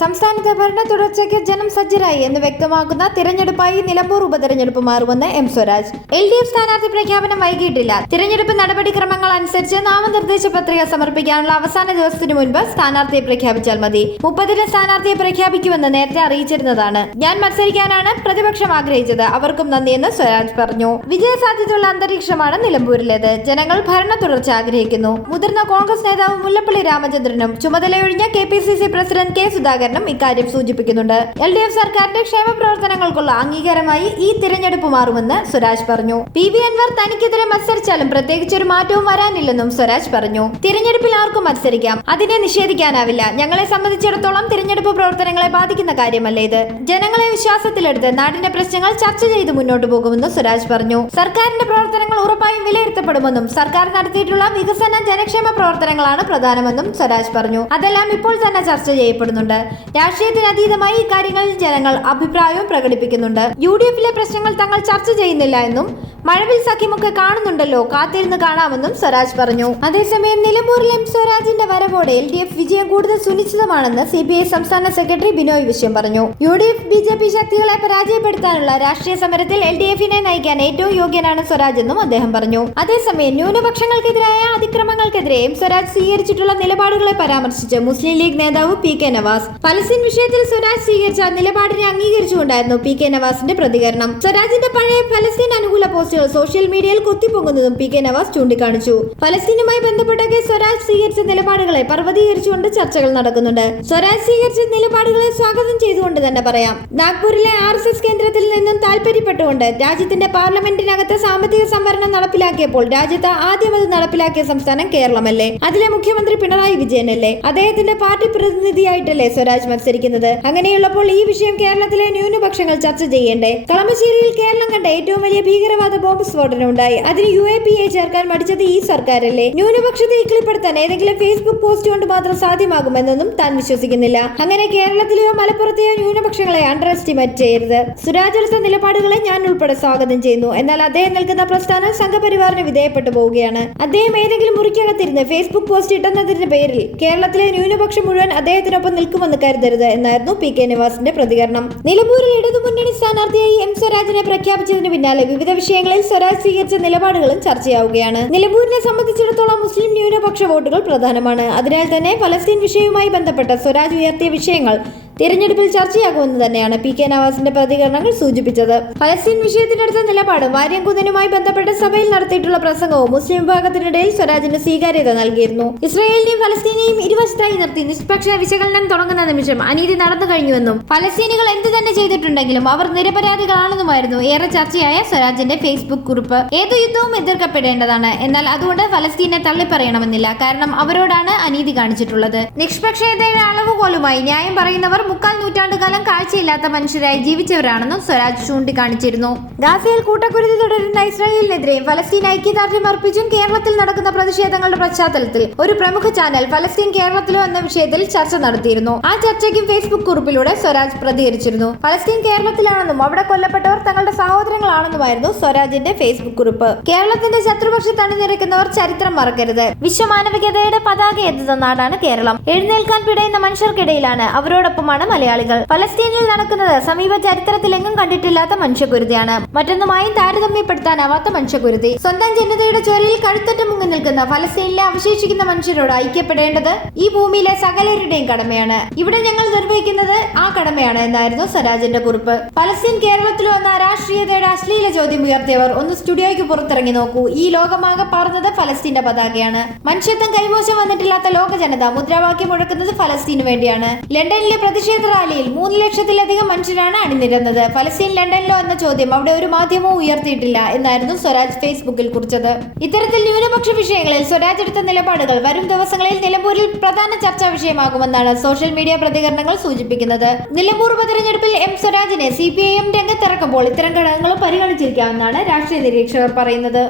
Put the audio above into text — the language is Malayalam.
സംസ്ഥാനത്തെ ഭരണ തുടർച്ചയ്ക്ക് ജനം സജ്ജരായി എന്ന് വ്യക്തമാക്കുന്ന തിരഞ്ഞെടുപ്പായി നിലമ്പൂർ ഉപതെരഞ്ഞെടുപ്പ് മാറുമെന്ന് M Swaraj. L D F സ്ഥാനാർത്ഥി പ്രഖ്യാപനം വൈകിയിട്ടില്ല. തിരഞ്ഞെടുപ്പ് നടപടിക്രമങ്ങൾ അനുസരിച്ച് നാമനിർദ്ദേശ പത്രിക സമർപ്പിക്കാനുള്ള അവസാന ദിവസത്തിനു മുൻപ് സ്ഥാനാർത്ഥിയെ പ്രഖ്യാപിച്ചാൽ മതി. മുപ്പതിന് സ്ഥാനാർത്ഥിയെ പ്രഖ്യാപിക്കുമെന്ന് നേരത്തെ അറിയിച്ചിരുന്നതാണ്. ഞാൻ മത്സരിക്കാനാണ് പ്രതിപക്ഷം ആഗ്രഹിച്ചത്. അവർക്കും നന്ദിയെന്ന് സ്വരാജ് പറഞ്ഞു. വിജയസാധ്യതയുള്ള അന്തരീക്ഷമാണ് നിലമ്പൂരിലേത്. ജനങ്ങൾ ഭരണ തുടർച്ച ആഗ്രഹിക്കുന്നു. മുതിർന്ന കോൺഗ്രസ് നേതാവ് മുല്ലപ്പള്ളി രാമചന്ദ്രനും ചുമതലയൊഴിഞ്ഞ K P C C president K സുധാകരനും ഇക്കാര്യം സൂചിപ്പിക്കുന്നുണ്ട്. എൽ ഡി എഫ് സർക്കാരിന്റെ ക്ഷേമ പ്രവർത്തനങ്ങൾക്കുള്ള അംഗീകാരമായി ഈ തിരഞ്ഞെടുപ്പ് മാറുമെന്ന് സുരാജ് പറഞ്ഞു. പി വി അൻവർ തനിക്കെതിരെ മത്സരിച്ചാലും പ്രത്യേകിച്ച് ഒരു മാറ്റവും വരാനില്ലെന്നും സ്വരാജ് പറഞ്ഞു. തിരഞ്ഞെടുപ്പിൽ ആർക്കും മത്സരിക്കാം. അതിനെ നിഷേധിക്കാനാവില്ല. ഞങ്ങളെ സംബന്ധിച്ചിടത്തോളം തിരഞ്ഞെടുപ്പ് പ്രവർത്തനങ്ങളെ ബാധിക്കുന്ന കാര്യമല്ല ഇത്? ജനങ്ങളെ വിശ്വാസത്തിലെടുത്ത് നാടിന്റെ പ്രശ്നങ്ങൾ ചർച്ച ചെയ്ത് മുന്നോട്ട് പോകുമെന്ന് സുരാജ് പറഞ്ഞു. സർക്കാരിന്റെ പ്രവർത്തനങ്ങൾ ഉറപ്പായും വിലയിരുത്തപ്പെടുമെന്നും സർക്കാർ നടത്തിയിട്ടുള്ള വികസന ജനക്ഷേമ പ്രവർത്തനങ്ങളാണ് പ്രധാനമെന്നും സ്വരാജ് പറഞ്ഞു. അതെല്ലാം ഇപ്പോൾ തന്നെ ചർച്ച ചെയ്യപ്പെടുന്നുണ്ട്. രാഷ്ട്രീയത്തിന് അതീതമായി ഇക്കാര്യങ്ങളിൽ ജനങ്ങൾ അഭിപ്രായവും പ്രകടിപ്പിക്കുന്നുണ്ട്. യു ഡി എഫിലെ പ്രശ്നങ്ങൾ തങ്ങൾ ചർച്ച ചെയ്യുന്നില്ല എന്നും മഴവിൽ സഖ്യമൊക്കെ കാണുന്നുണ്ടല്ലോ. കാത്തിരുന്ന് കാണാമെന്നും സ്വരാജ് പറഞ്ഞു. അതേസമയം നിലമ്പൂരിൽ എം സ്വരാജിന്റെ വരവോടെ എൽ ഡി എഫ് വിജയം കൂടുതൽ സുനിശ്ചിതമാണെന്ന് സി പി ഐ സംസ്ഥാന സെക്രട്ടറി ബിനോയ് വിശ്വം പറഞ്ഞു. U D F B J P ശക്തികളെ പരാജയപ്പെടുത്താനുള്ള രാഷ്ട്രീയ സമരത്തിൽ എൽ ഡി എഫിനെ നയിക്കാൻ ഏറ്റവും യോഗ്യനാണ് സ്വരാജ് എന്നും അദ്ദേഹം പറഞ്ഞു. അതേസമയം ന്യൂനപക്ഷങ്ങൾക്കെതിരായ അതിക്രമങ്ങൾക്കെതിരെ എം സ്വരാജ് സ്വീകരിച്ചിട്ടുള്ള നിലപാടുകളെ പരാമർശിച്ച് മുസ്ലിം ലീഗ് നേതാവ് പി കെ നവാസ്. പലസ്തീൻ വിഷയത്തിൽ സ്വരാജ് സ്വീകരിച്ച നിലപാടിനെ അംഗീകരിച്ചുകൊണ്ടായിരുന്നു പി കെ നവാസിന്റെ പ്രതികരണം. സ്വരാജിന്റെ പഴയ ഫലസ്തീൻ അനുകൂല പോസ്റ്റുകൾ സോഷ്യൽ മീഡിയയിൽ കുത്തിപ്പൊങ്ങുന്നതും പി കെ നവാസ് ചൂണ്ടിക്കാണിച്ചു. ഫലസ്തീനുമായി ബന്ധപ്പെട്ട കെ സ്വരാജ് സ്വീകരിച്ച നിലപാടുകളെ പർവതീകരിച്ചുകൊണ്ട് ചർച്ചകൾ നടക്കുന്നുണ്ട്. സ്വരാജ് സ്വീകരിച്ച നിലപാടുകളെ സ്വാഗതം ചെയ്തുകൊണ്ട് തന്നെ പറയാം. നാഗ്പൂരിലെ ആർ എസ് എസ് കേന്ദ്രത്തിൽ നിന്നും താല്പര്യപ്പെട്ടുകൊണ്ട് രാജ്യത്തിന്റെ പാർലമെന്റിനകത്ത് സാമ്പത്തിക സംവരണം നടപ്പിലാക്കിയപ്പോൾ രാജ്യത്ത് ആദ്യം അത് നടപ്പിലാക്കിയ സംസ്ഥാനം കേരളമല്ലേ? അതിലെ മുഖ്യമന്ത്രി പിണറായി വിജയനല്ലേ? അദ്ദേഹത്തിന്റെ പാർട്ടി പ്രതിനിധിയായിട്ടല്ലേ സ്വരാജ് മത്സരിക്കുന്നത്? അങ്ങനെയുള്ളപ്പോൾ ഈ വിഷയം കേരളത്തിലെ ന്യൂനപക്ഷങ്ങൾ ചർച്ച ചെയ്യേണ്ടേ? കളമശ്ശേരിയിൽ കേരളം കണ്ട ഏറ്റവും വലിയ ഭീകരവാദ ബോംബ് സ്ഫോടനമുണ്ടായി അതിന് യു എ പി എ ചേർക്കാൻ മടിച്ചത് ഈ സർക്കാരല്ലേ? ന്യൂനപക്ഷത്തെ ഇക്കിളിപ്പെടുത്താൻ ഏതെങ്കിലും ഫേസ്ബുക്ക് പോസ്റ്റ് കൊണ്ട് മാത്രം സാധ്യമാകുമെന്നൊന്നും താൻ വിശ്വസിക്കുന്നില്ല. അങ്ങനെ കേരളത്തിലെയോ മലപ്പുറത്തെയോ ന്യൂനപക്ഷങ്ങളെ അണ്ടർ എസ്റ്റിമേറ്റ് ചെയ്യരുത്. സുരാജ് നിലപാടുകളെ ഞാൻ ഉൾപ്പെടെ സ്വാഗതം ചെയ്യുന്നു. എന്നാൽ അദ്ദേഹം നൽകുന്ന പ്രസ്ഥാനം സംഘപരിവാറിന് വിധേയപ്പെട്ടു പോവുകയാണ്. അദ്ദേഹം ഏതെങ്കിലും മുറിക്കകത്തിരുന്ന് ഫേസ്ബുക്ക് പോസ്റ്റ് ഇട്ടുന്നതിന്റെ പേരിൽ കേരളത്തിലെ ന്യൂനപക്ഷം മുഴുവൻ അദ്ദേഹത്തിനൊപ്പം നിൽക്കുമെന്ന് കരുതരുത് എന്നായിരുന്നു പി കെ നിവാസിന്റെ പ്രതികരണം. നിലമ്പൂരിൽ ഇടതുമുന്നണി സ്ഥാനാർത്ഥിയായി എം സ്വരാജിനെ പ്രഖ്യാപിച്ചതിന് പിന്നാലെ വിവിധ വിഷയങ്ങളിൽ സ്വരാജ് സ്വീകരിച്ച നിലപാടുകളും ചർച്ചയാവുകയാണ്. നിലമ്പൂരിനെ സംബന്ധിച്ചിടത്തോളം മുസ്ലിം ന്യൂനപക്ഷ വോട്ടുകൾ പ്രധാനമാണ്. അതിനാൽ തന്നെ ഫലസ്തീൻ വിഷയവുമായി ബന്ധപ്പെട്ട സ്വരാജ് ഉയർത്തിയ വിഷയങ്ങൾ തിരഞ്ഞെടുപ്പിൽ ചർച്ചയാകുമെന്ന് തന്നെയാണ് പി കെ നവാസിന്റെ പ്രതികരണങ്ങൾ സൂചിപ്പിച്ചത്. ഫലസ്തീൻ വിഷയത്തിനടുത്ത നിലപാടും വാര്യംകുന്നനുമായി ബന്ധപ്പെട്ട സഭയിൽ നടത്തിയിട്ടുള്ള പ്രസംഗവും മുസ്ലിം വിഭാഗത്തിനിടയിൽ സ്വരാജിന് സ്വീകാര്യത നൽകിയിരുന്നു. ഇസ്രായേലിനെയും ഫലസ്തീനെയും ഇരുവശത്തായി നിർത്തി നിഷ്പക്ഷ വിശകലനം തുടങ്ങുന്ന നിമിഷം അനീതി നടന്നു കഴിഞ്ഞുവെന്നും ഫലസ്തീനികൾ എന്ത് തന്നെ ചെയ്തിട്ടുണ്ടെങ്കിലും അവർ നിരപരാധികളാണെന്നുമായിരുന്നു ഏറെ ചർച്ചയായ സ്വരാജിന്റെ ഫേസ്ബുക്ക് കുറിപ്പ്. ഏത് യുദ്ധവും എതിർക്കപ്പെടേണ്ടതാണ്. എന്നാൽ അതുകൊണ്ട് ഫലസ്തീനെ തള്ളിപ്പറയണമെന്നില്ല. കാരണം അവരോടാണ് അനീതി കാണിച്ചിട്ടുള്ളത്. നിഷ്പക്ഷതയുടെ അളവുകോലുമായി ന്യായം പറയുന്നവർ മുക്കാൽ നൂറ്റാണ്ടുകാലം കാഴ്ചയില്ലാത്ത മനുഷ്യരായി ജീവിച്ചവരാണെന്നും സ്വരാജ് ചൂണ്ടിക്കാണിച്ചിരുന്നു. ഗാസയിൽ കൂട്ടക്കുരുതി തുടരുന്ന ഇസ്രായേലിനെതിരെയും ഫലസ്തീൻ ഐക്യദാർഢ്യം അർപ്പിച്ചും കേരളത്തിൽ നടക്കുന്ന പ്രതിഷേധങ്ങളുടെ പശ്ചാത്തലത്തിൽ ഒരു പ്രമുഖ ചാനൽ ഫലസ്തീൻ കേരളത്തിലോ എന്ന വിഷയത്തിൽ ചർച്ച നടത്തിയിരുന്നു. ആ ചർച്ചയ്ക്കും ഫേസ്ബുക്ക് കുറിപ്പിലൂടെ സ്വരാജ് പ്രതികരിച്ചിരുന്നു. ഫലസ്തീൻ കേരളത്തിലാണെന്നും അവിടെ കൊല്ലപ്പെട്ടവർ തങ്ങളുടെ സഹോദരങ്ങളാണെന്നുമായിരുന്നു സ്വരാജിന്റെ ഫേസ്ബുക്ക് കുറിപ്പ്. കേരളത്തിന്റെ ശത്രുപക്ഷത്ത് അണിനിരക്കുന്നവർ ചരിത്രം മറക്കരുത്. വിശ്വമാനവികതയുടെ പതാക എത്തുന്ന നാടാണ് കേരളം. എഴുന്നേൽക്കാൻ പിടയുന്ന മനുഷ്യർക്കിടയിലാണ് അവരോടൊപ്പമാണ് മലയാളികൾ. ഫലസ്തീനിൽ നടക്കുന്നത്. സമീപ ചരിത്രത്തിലെങ്ങും കണ്ടിട്ടില്ലാത്ത മനുഷ്യകുരുതിയാണ് മറ്റൊന്നുമായും താരതമ്യപ്പെടുത്താനാവാത്ത മനുഷ്യകുരുതി സ്വന്തം ജനതയുടെ ചോരയിൽ കഴുത്തറ്റ മുങ്ങി നിൽക്കുന്ന ഫലസ്തീനിലെ അവശേഷിക്കുന്ന മനുഷ്യരോട് ഐക്യപ്പെടേണ്ടത് ഈ ഭൂമിയിലെ സകലരുടെയും കടമയാണ്. ഇവിടെ ഞങ്ങൾ നിർവഹിക്കുന്നത് ആ കടമയാണ് എന്നായിരുന്നു സ്വരാജിന്റെ കുറിപ്പ്. ഫലസ്തീൻ കേരളത്തിൽ എന്ന രാഷ്ട്രീയതയുടെ അശ്ലീല ചോദ്യം ഉയർത്തിയവർ ഒന്ന് സ്റ്റുഡിയോയ്ക്ക് പുറത്തിറങ്ങി നോക്കൂ. ഈ ലോകമാകെ പറഞ്ഞത് ഫലസ്തീന്റെ പതാകയാണ്. മനുഷ്യത്വം കൈമോശം വന്നിട്ടില്ലാത്ത ലോക ജനത മുദ്രാവാക്യം മുഴക്കുന്നത് ഫലസ്തീനു വേണ്ടിയാണ്. ലണ്ടനിലെ പ്രതിഷേധ റാലിയിൽ മൂന്ന് ലക്ഷത്തിലധികം മനുഷ്യരാണ് അണിനിരന്നത്. ഫലസ്തീൻ ലണ്ടനിലോ എന്ന ചോദ്യം അവിടെ ഒരു മാധ്യമവും ഉയർത്തിയിട്ടില്ല എന്നായിരുന്നു സ്വരാജ് ഫേസ്ബുക്കിൽ കുറിച്ചത്. ഇത്തരത്തിൽ ന്യൂനപക്ഷ വിഷയങ്ങളിൽ സ്വരാജ് എടുത്ത നിലപാടുകൾ വരും ദിവസങ്ങളിൽ നിലമ്പൂരിൽ പ്രധാന ചർച്ചാ വിഷയമാകുമെന്നാണ് സോഷ്യൽ മീഡിയ പ്രതികരണങ്ങൾ സൂചിപ്പിക്കുന്നത്. നിലമ്പൂർ ഉപതെരഞ്ഞെടുപ്പിൽ എം സ്വരാജിനെ സി പി ഐ എം രംഗത്തിറക്കുമ്പോൾ ഇത്തരം ഘടകങ്ങളും പരിഗണിച്ചിരിക്കാമെന്നാണ് രാഷ്ട്രീയ നിരീക്ഷകർ പറയുന്നത്.